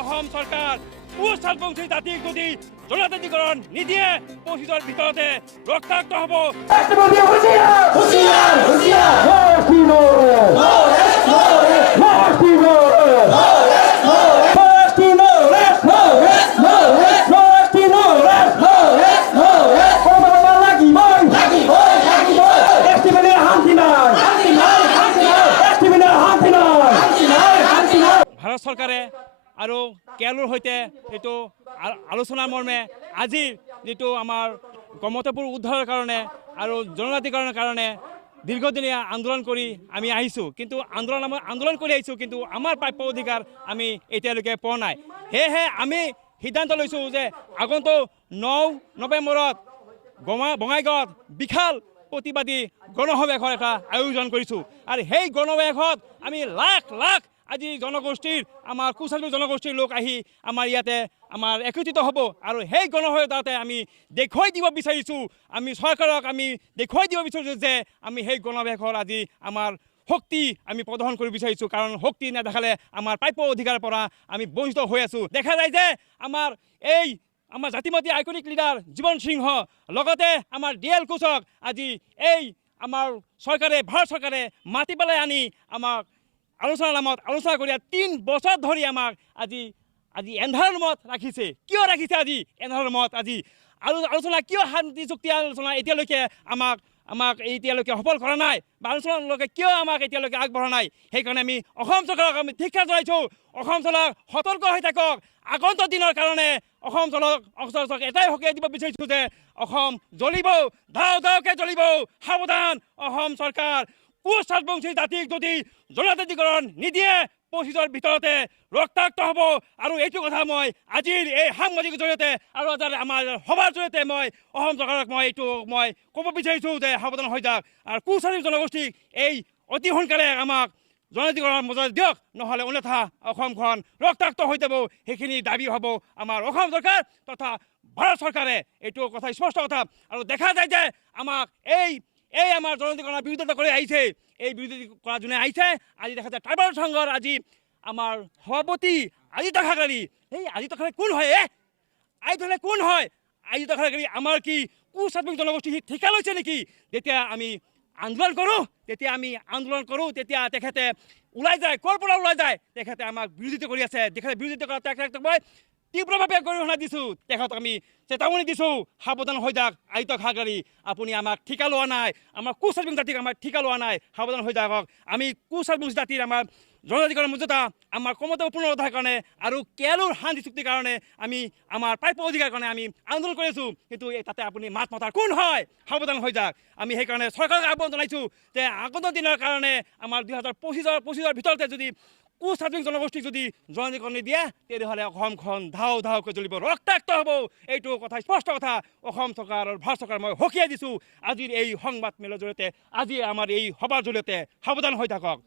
অসম চৰকাৰ কুচালবংশী জাতিক যদি জনজাতিকৰণ নিদিয়ে 25ৰ ভিতৰতে ৰক্তাক্ত হ'ব। ভাৰত চৰকাৰে আৰু কেৰলৰ সৈতে এইটো আলোচনাৰ মৰ্মে আজি যিটো আমাৰ গমতপুৰ উদ্ধাৰৰ কাৰণে আৰু জনজাতিকৰণৰ কাৰণে দীৰ্ঘদিনীয়া আন্দোলন কৰি আমি আহিছোঁ, কিন্তু আন্দোলন কৰি আহিছোঁ, কিন্তু আমাৰ প্ৰাপ্য অধিকাৰ আমি এতিয়ালৈকে পোৱা নাই। সেয়েহে আমি সিদ্ধান্ত লৈছোঁ যে আগন্তুক 9 নৱেম্বৰত বঙাইগাঁৱত বিশাল প্ৰতিবাদী গণসমাৱেশৰ এটা আয়োজন কৰিছোঁ। আৰু সেই গণসমাৱেশত আমি লাখ লাখ আজি জনগোষ্ঠীৰ আমাৰ কুচালবংশী জনগোষ্ঠীৰ লোক আহি আমাৰ ইয়াতে আমাৰ একত্ৰিত হ'ব। আৰু সেই গণসমাৱেশতে আমি দেখুৱাই দিব বিচাৰিছোঁ, আমি চৰকাৰক আমি দেখুৱাই দিব বিচাৰিছোঁ যে আমি সেই গণসমাৱেশৰ আজি আমাৰ শক্তি আমি প্ৰদৰ্শন কৰিব বিচাৰিছোঁ। কাৰণ শক্তি নেদেখালে আমাৰ প্ৰাপ্য অধিকাৰৰ পৰা আমি বঞ্চিত হৈ আছোঁ। দেখা যায় যে আমাৰ জাতিমতী আইকনিক লিডাৰ জীৱন সিংহ লগতে আমাৰ DL কোচক আজি এই আমাৰ চৰকাৰে ভাৰত চৰকাৰে মাতি পেলাই আনি আমাক আলোচনাৰ নামত আলোচনা কৰি 3 বছৰ ধৰি আমাক আজি এন্ধাৰ ৰুমত ৰাখিছে। কিয় ৰাখিছে আজি এন্ধাৰ ৰুমত? আজি আলোচনা কিয় শান্তি চুক্তি আলোচনা এতিয়ালৈকে আমাক এতিয়ালৈকে সফল কৰা নাই, বা আলোচনালৈকে কিয় আমাক এতিয়ালৈকে আগবঢ়া নাই? সেইকাৰণে আমি অসম চৰকাৰক আমি ধিক্কাৰ জনাইছোঁ। অসম চৰকাৰ সতৰ্ক হৈ থাকক। আগন্তুক দিনৰ কাৰণে অসম চৰকাৰক এটাই সকীয়াই দিব বিচাৰিছোঁ যে অসম জ্বলিব, ধাও ধাওকৈ জ্বলিব। সাৱধান অসম চৰকাৰ, কুচালবংশী জাতিক যদি জনজাতিকৰণ নিদিয়ে 25ৰ ভিতৰতে ৰক্তাক্ত হ'ব। আৰু এইটো কথা মই আজিৰ এই সাংবাদিকৰ জৰিয়তে আৰু আমাৰ সভাৰ জৰিয়তে মই অসম চৰকাৰক মই ক'ব বিচাৰিছোঁ যে সাৱধান হৈ যাওক। আৰু কুচালবংশী জনগোষ্ঠীক এই অতি সোনকালে আমাক জনজাতিকৰণৰ মজা দিয়ক, নহ'লে অন্যথা অসমখন ৰক্তাক্ত হৈ যাব। সেইখিনি দাবী হ'ব আমাৰ অসম চৰকাৰ তথা ভাৰত চৰকাৰে। এইটো কথা স্পষ্ট কথা। আৰু দেখা যায় যে আমাক এই আমাৰ জনজাতিকৰণৰ বিৰোধিতা কৰি আহিছে। এই বিৰোধী কৰা যোনে আহিছে, আজি দেখা যায় ট্ৰাইবেল সংঘৰ আজি আমাৰ সভাপতি আজিত খাগৰাৰী। এই আজিত খাগৰাৰী কোন হয়? আজিত খাগৰাৰী কোন হয়? আজিত খাগৰাৰী আমাৰ কি কুচালবংশী জনগোষ্ঠী ঠিকা লৈছে নেকি? যেতিয়া আমি আন্দোলন কৰোঁ তেতিয়া তেখেতে ওলাই যায়। ক'ৰ পৰা ওলাই যায়? তেখেতে আমাক বিৰোধিতা কৰি আছে। তেখেতে বিৰোধিতা কৰা তেখেতক মই তীব্ৰভাৱে গৰিহণা দিছোঁ। তেখেতক আমি চেতাৱনী দিছোঁ, সাৱধান হৈ যাওক। আজিত খাগৰাৰী আপুনি আমাক ঠিকা লোৱা নাই, আমাৰ কুচালবংশী জাতিক আমাক ঠিকা লোৱা নাই, সাৱধান হৈ যাওক। আমি কুচালবংশী জাতিৰ আমাৰ জনজাতিকৰণৰ মৰ্যাদা আমাৰ কমতে পুনৰুদ্ধাৰৰ কাৰণে আৰু কেৰলৰ শান্তি চুক্তিৰ কাৰণে আমি আমাৰ প্ৰাপ্য অধিকাৰৰ কাৰণে আমি আন্দোলন কৰি আছোঁ। কিন্তু তাতে আপুনি মাত মতাৰ কোন হয়? সাৱধান হৈ যাওক। আমি সেইকাৰণে চৰকাৰক আহ্বান জনাইছোঁ যে আগন্তুক দিনৰ কাৰণে আমাৰ 2025ৰ ভিতৰতে যদি কুচালবংশী জনগোষ্ঠীক যদি জনজাতিকৰণ নিদিয়ে তেতিয়াহ'লে অসমখন ধাও ধাওকৈ জ্বলিব, ৰক্তাক্ত হ'ব। এইটো কথা স্পষ্ট কথা। অসম চৰকাৰ আৰু ভাৰত চৰকাৰ মই সকীয়াই দিছোঁ আজিৰ এই সংবাদ মেলৰ জৰিয়তে, আজি আমাৰ এই সভাৰ জৰিয়তে। সাৱধান হৈ থাকক।